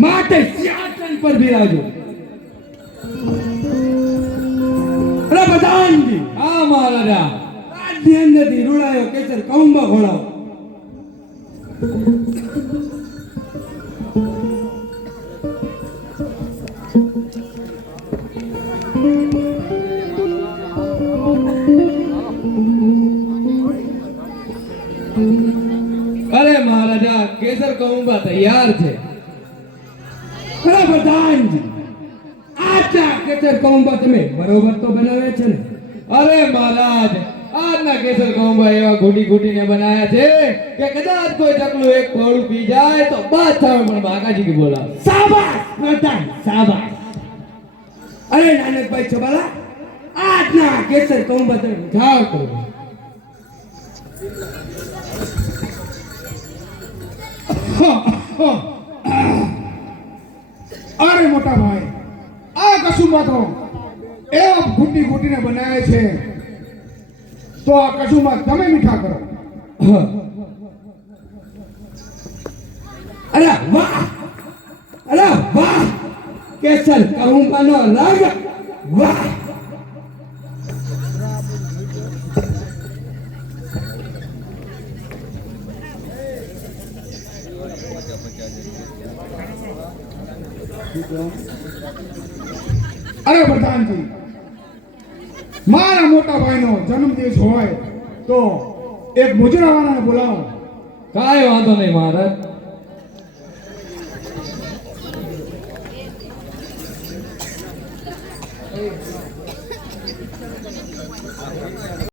માટે સિંહાસન પર બિરાજો અરે બધાનજી હા મહારાજા રાજની અંદરથી રૂડાયો કેસર કૌંબા ઘોડાઓ અરે મહારાજા કેસર કૌંબા તૈયાર છે અરે પ્રધાનજી ચા કેસર કોમ્બા તમે બરોબર તો બનાવે છે ને? અરે મહારાજ આજના કેસર કોમ્બા એવા ઘૂટી ઘૂટીને બનાવ્યા છે કે કદાચ કોઈ ચકલું એક કોળું પી જાય તો બસ થાય પણ બાકાજી કે બોલાવે. સાબાસ પ્રધાન સાબાસ અરે નાનકભાઈ છબાલા આજના કેસર કોમ્બા તમે જાવ કરો. અરે મોટા ભાઈ, આ કસુંબા તો એવા ઘૂંટી ઘૂંટીને બનાવે છે. તો આ કસુંબા તમે મીઠા કરો. અરે વાહ! અરે વાહ! કેસર કૌંબાનો રંગ! વાહ! અરે પ્રધાનજી, મારા મોટા ભાઈનો જન્મદિવસ હોય તો એક મુજરાવાળાને બોલાવો. કાંઈ વાંધો નહીં મહારાજ.